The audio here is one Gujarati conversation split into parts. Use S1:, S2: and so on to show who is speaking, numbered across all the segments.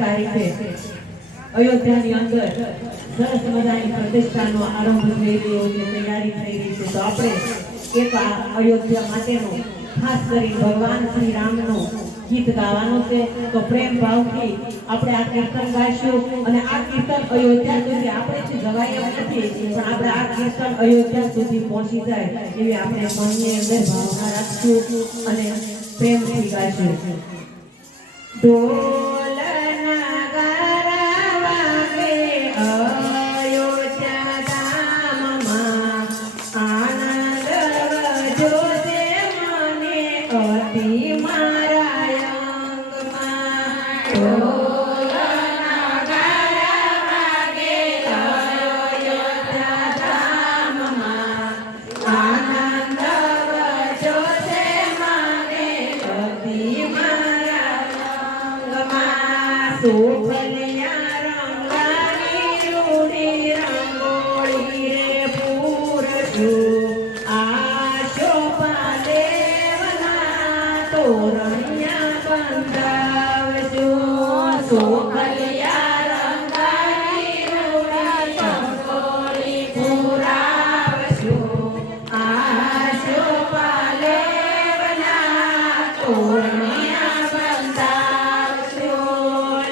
S1: તારીખે અયોધ્યાની અંદર સરસ મજાની પ્રતિષ્ઠાનો આરંભ થઈ રહ્યો છે, તૈયારી થઈ રહી છે. તો આપણે એક અયોધ્યા માટેનો ખાસ કરી ભગવાન શ્રી રામનો ગીત ગાવાનું છે. તો પ્રેમ ભાવથી આપણે આ કીર્તન ગાઈશું અને આ કીર્તન અયોધ્યા સુધી આપણે જે ગવાય નથી, પણ આપણે આ કીર્તન અયોધ્યા સુધી પહોંચી જાય એવી આપણે મનની અંદર ભાવના રાખશું અને પ્રેમથી ગાઈશું. ઢોલ સોફલિયા રંગાની રૂડી રંગોળી રે પૂરશું આશો પાદેવના તોરણિયા બંધાવશું સોફલિયા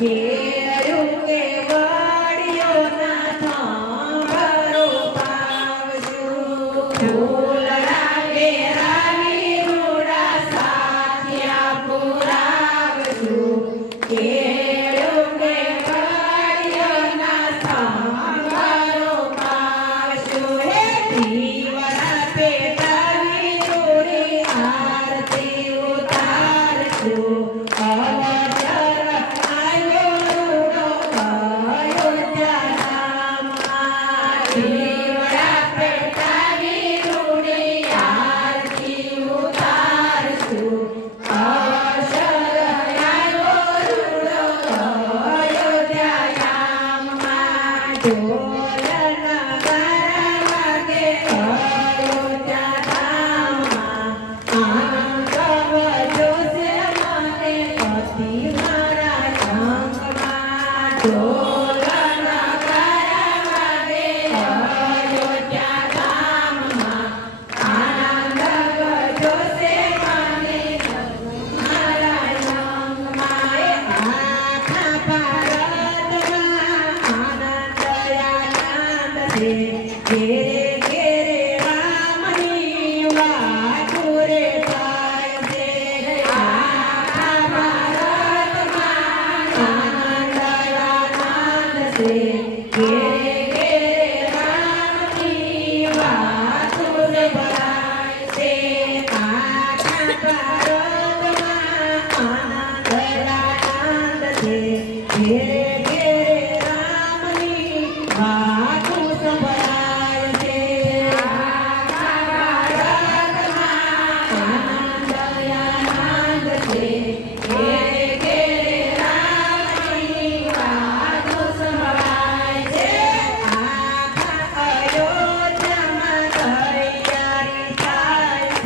S1: Okay. Yeah.